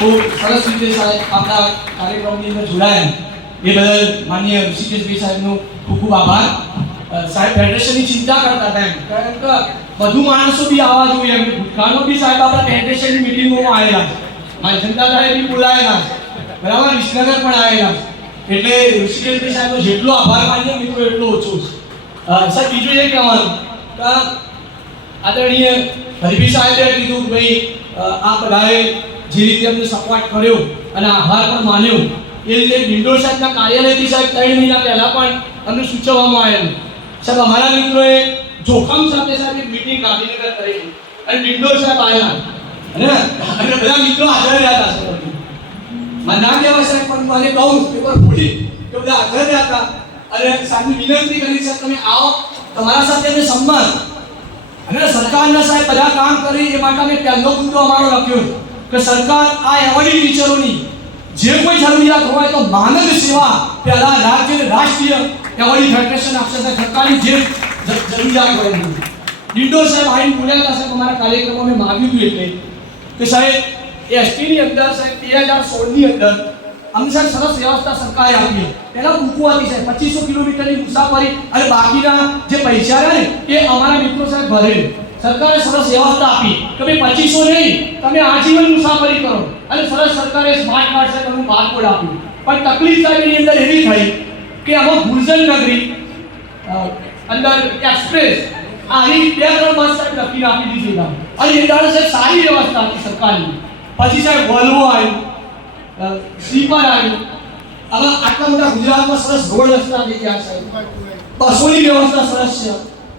ખૂબ સરસ રીતે સાહેબ આપણા કાર્યક્રમની અંદર જોડાયા એ બદલ માનનીય ઋષિકેશભાઈ સાહેબનો ખૂબ ખૂબ આભાર. સાહેબ ફેડરેશનની ચિંતા કરતા હતા એમ, કારણ કે વધુ માણસો બી આવવા જોઈએ એમ. ભૂતકાળમાં બી સાહેબ આપણા ફેડરેશનની મિટિંગોમાં આવેલા છે, મારી જનતા દળે બી બોલાયેલા છે, બરાબર, વિસનગર પણ આવેલા છે. એટલે ઋષિકેશભાઈ સાહેબનો જેટલો આભાર માનીએ મિત્રો એટલો ઓછો છે. સાહેબ બીજું એ કહેવાનું કે આદરણીય હરિભી સાહેબે કીધું કે ભાઈ આ બધાએ જે રીતે અમને સપોર્ટ કર્યો અને આભાર પણ માન્યો, એ રીતે ડિંડોર સાહેબના કાર્યાલયથી સાહેબ 3 મહિના પહેલા પણ અમને સૂચવવામાં આવેલું. સાહેબ અમારા મિત્રોએ જોખમ સાથે સાહેબ એક મીટિંગ ગાંધીનગર કરી અને ડિંડોર સાહેબ આવ્યા અને બધા મિત્રો હાજર રહ્યા હતા. સાહેબ મને ના કહેવાય સાહેબ, પણ મને કહું પેપર ફોડી કે બધા હાજર રહ્યા હતા અને સાહેબની વિનંતી કરી, સાહેબ તમે આવો, તમારા સાથે અમે સંવાદ અને સરકારના સાહેબ બધા કામ કરી. એ માટે અમે પહેલો મુદ્દો અમારો રાખ્યો કે સરકાર આ એવોર્ડી ટીચરોની જે કોઈ જરૂરિયાત હોય તો માનવ સેવા પહેલા રાજ્ય અને રાષ્ટ્રીય એવોર્ડી ફેડરેશન આપશે. સરકારની જે જરૂરિયાત હોય ડિંડોર સાહેબ આવીને બોલ્યા હતા. સાહેબ અમારા કાર્યક્રમમાં મેં માગ્યું હતું એટલે કે સાહેબ એસટીની અંદર સાહેબ 2016ની અંદર અમને સાહેબ સરસ વ્યવસ્થા સરકારે આપી. પહેલા બુકો હતી સાહેબ 2500 કિલોમીટરની મુસાફરી અને બાકીના જે પૈસા રહે ને એ અમારા મિત્રો સાહેબ ભરે. સરકારે સરસ વ્યવસ્થા આપી કે ભાઈ 2500 નહીં, તમે આજીવન મુસાફરી કરો અને સરસ સરકારે સ્માર્ટ કાર્ડ સાહેબ અમને બારકોડ આપ્યું. પણ તકલીફ સાહેબ એની અંદર એવી થઈ કે આમાં ગુર્જર નગરી અંદર એક્સપ્રેસ અહીં 2-3 બસ સાહેબ લખીને આપી દીધી હતા અને એ દાડે સાહેબ સારી વ્યવસ્થા હતી સરકારની. પછી સાહેબ વોલ્વો આવ્યું, સ્લીપર આવ્યું. હવે આટલા મોટા ગુજરાતમાં સરસ રોડ રસ્તા થઈ ગયા સાહેબ, બસોની વ્યવસ્થા સરસ છે.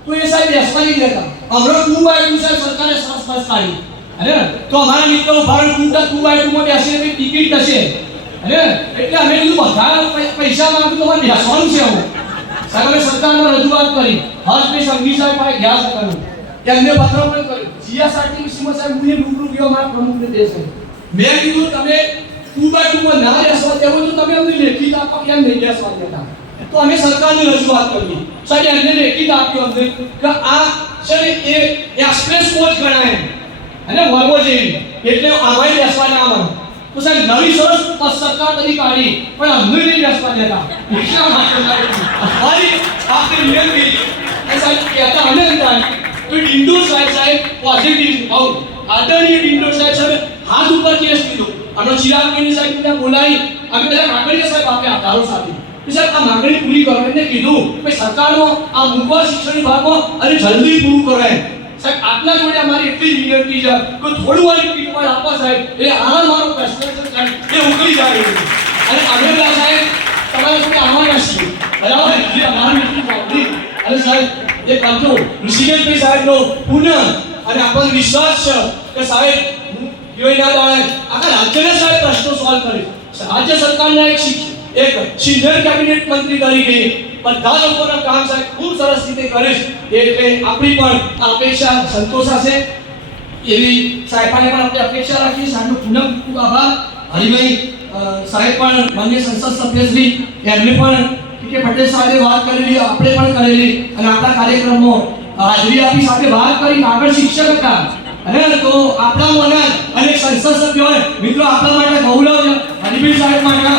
તો એ સાહેબ બેસવા નહીં દેતા. હમણાં 2x2 સાહેબ સરકારે સરસ બસ કાઢી અને તો અમારા મિત્રો ભારત 2x2 માં બેસીને ટિકિટ થશે અને એટલે અમે કીધું બધા પૈસા માંગતું તમારે બેસવાનું છે. હવે સાહેબ અમે સરકારમાં રજૂઆત કરી, હર્ષભાઈ સંઘવી સાહેબ પાસે ગયા હતા, એમને પત્ર પણ કર્યો. જીએસઆરટીસીમાં સાહેબ હું રૂબરૂ ગયો અમારા પ્રમુખને દેશે. મેં કીધું તમે 2x2 માં ના બેસવા દેવું તો તમે અમને લેખિત આપો, કેમ નહીં બેસવા દેતા? તો અમે સરકારની રજૂઆત કરી. સાહેબ એમને લેખિત આપ્યું અમને કે આ છે ને એ એક્સપ્રેસ કોચ ગણાય અને વોલ્વો જેવી, એટલે આમાં બેસવા ના આવે. તો સાહેબ નવી સરસ બસ સરકાર તરી કાઢી પણ અમને નહીં બેસવા દેતા. એટલા માટે અમારી આપણી વિનંતી એ સાહેબ કહેતા અમે હતા તો ડિંડોર સાહેબ પોઝિટિવ બહુ આદરણીય ડિંડોર સાહેબ હાથ ઉપર કેસ કીધો. અમે ચિરાગભાઈ સાહેબને બોલાવી અમે બધા કાગળિયા સાહેબ આપ્યા આધારો સાથે કે સાહેબ આ માંગણી પૂરી કરો. એમને કીધું કે સરકારનો આ મુકવા શિક્ષણ વિભાગમાં અને જલ્દી પૂરું કરો એમ. સાહેબ આપના જોડે અમારી એટલી જ વિનંતી છે કે થોડું વાળી કીટમાં આપવા સાહેબ એટલે આના મારો પ્રશ્ન છે સાહેબ એ ઉકળી જાય અને અમે બધા સાહેબ તમારા જોડે આવવાના છીએ, બરાબર? જે અમારી મિટિંગ ચાલતી અને સાહેબ એ કંટ્રોલ ઋષિકેશભાઈ સાહેબનો પુનઃ અને આપણને વિશ્વાસ છે કે સાહેબ યોજના દ્વારા આખા રાજ્યના સાહેબ પ્રશ્નો સોલ્વ કરે. રાજ્ય સરકારના એક સિનિયર કેબિનેટ મંત્રી તરીકે બધા લોકોના કામ સાહેબ ખૂબ સરસ રીતે કરે છે. એટલે આપણી પણ અપેક્ષા સંતોષાશે એવી સાહેબને પણ આપણે અપેક્ષા રાખીએ. સાહેબનો પુનઃ ખૂબ આભાર. હરિભાઈ સાહેબ પણ માન્ય સંસદ સભ્યશ્રી એમને પણ કે પટેલ સાહેબે વાત કરેલી, આપણે પણ કરેલી અને આપણા કાર્યક્રમમાં હાજરી આપી, સાથે વાત કરી. આગળ શિક્ષક હતા અને તો આપણા મને અને સંસદ સભ્યો મિત્રો આપણા માટે ગૌરવ છે. હરિભાઈ સાહેબ માટે